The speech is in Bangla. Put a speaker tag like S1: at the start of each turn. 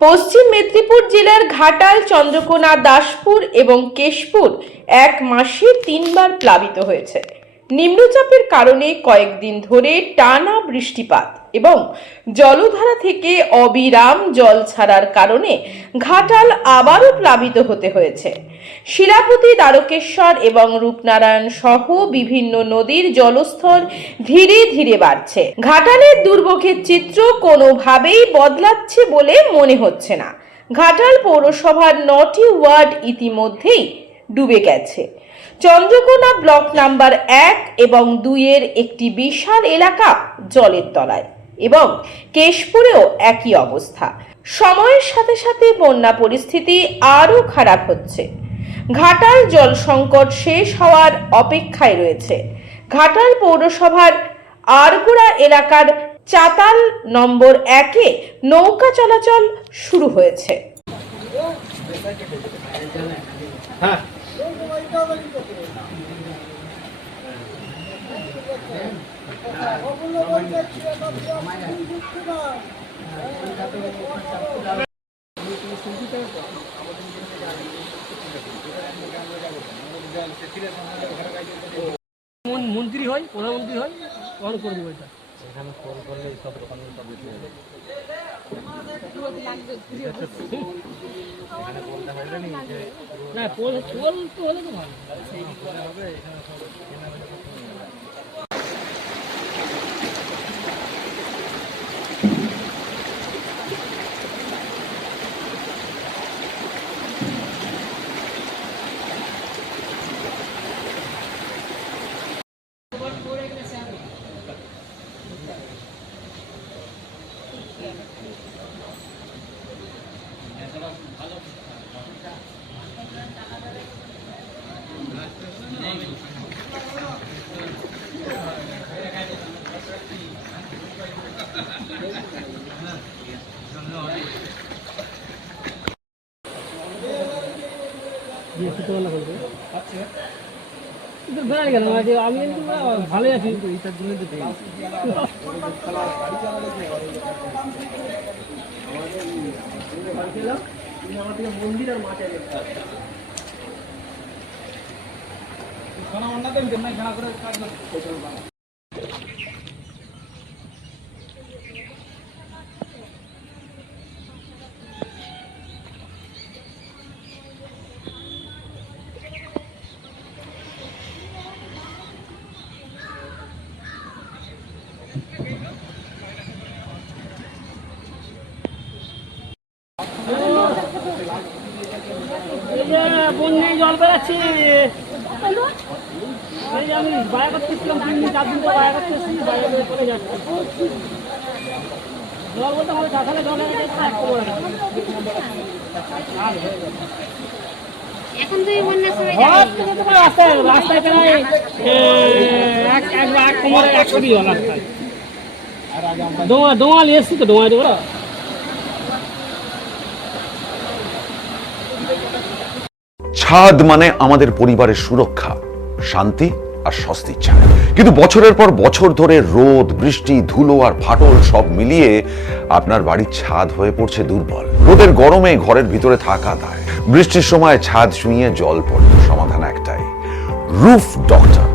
S1: পশ্চিম মেদিনীপুর জেলার ঘাটাল, চন্দ্রকোনা, দাসপুর এবং কেশপুর এক মাসে তিনবার প্লাবিত হয়েছে। নিম্নচাপের কারণে কয়েকদিন ধরে টানা বৃষ্টিপাত এবং জলধারা থেকে অবিরাম জল ছাড়ার কারণে ঘাটাল আবারও প্লাবিত হতে হয়েছে। শিলাপতি, দ্বারকেশ্বর এবং রূপনারায়ণ সহ বিভিন্ন নদীর জলস্তর ধীরে ধীরে বাড়ছে। ঘাটালের দুর্ভোগের চিত্র কোনোভাবেই বদলাচ্ছে বলে মনে হচ্ছে না। ঘাটাল পৌরসভার নটি ওয়ার্ড ইতিমধ্যেই ডুবে গেছে। চন্দ্রকোনা ব্লক নাম্বার এক এবং দুইয়ের একটি বিশাল এলাকা জলের তলায় এবং কেশপুরেও একই অবস্থা। সময়ের সাথে সাথে বন্যা পরিস্থিতি আরও খারাপ হচ্ছে। ঘাটাল জল সংকট শেষ হওয়ার অপেক্ষায় রয়েছে। ঘাটাল পৌরসভার আরগুড়া এলাকার চাতাল নম্বর একে নৌকা চলাচল শুরু হয়েছে।
S2: মন- মন্ত্রী হয় প্রধানমন্ত্রী হয় তখন করে দেবো এটা না পোল তো হলে তো ভালো। দিয়ে শুতে পারলা করবে কিন্তু বেড়াই গেল মানে যে আমি কিন্তু ভালোই আছি এইটার জন্য তো মন্দির আর মাঠে এই যে বন্যায় জল বেড়াচ্ছে। এই আমি বায়া করতে তিন দিন চার দিন ধরে বায়া করতে বায়া করে চলে যাচ্ছে। জল বলতে আমাদের চাষালে জল হয়ে
S3: এখন
S2: রাস্তায় রাস্তায় প্রায় এক এক এক কোমরে এক কোটি জল ডোমা ডোমাল এসছি তো ডোমায় ডোমা
S4: ছাদ মানে আমাদের পরিবারের সুরক্ষা, শান্তি আর স্বস্তির ছায়া কিন্তু বছরের পর বছর ধরে রোদ, বৃষ্টি, ধুলো আর ফাটল সব মিলিয়ে আপনার বাড়ির ছাদ হয়ে পড়ছে দুর্বল। রোদের গরমে ঘরের ভিতরে থাকা দায়। বৃষ্টির সময় ছাদ শুইয়ে জল পড়ে সমাধান একটাই, রুফ ডক্টর।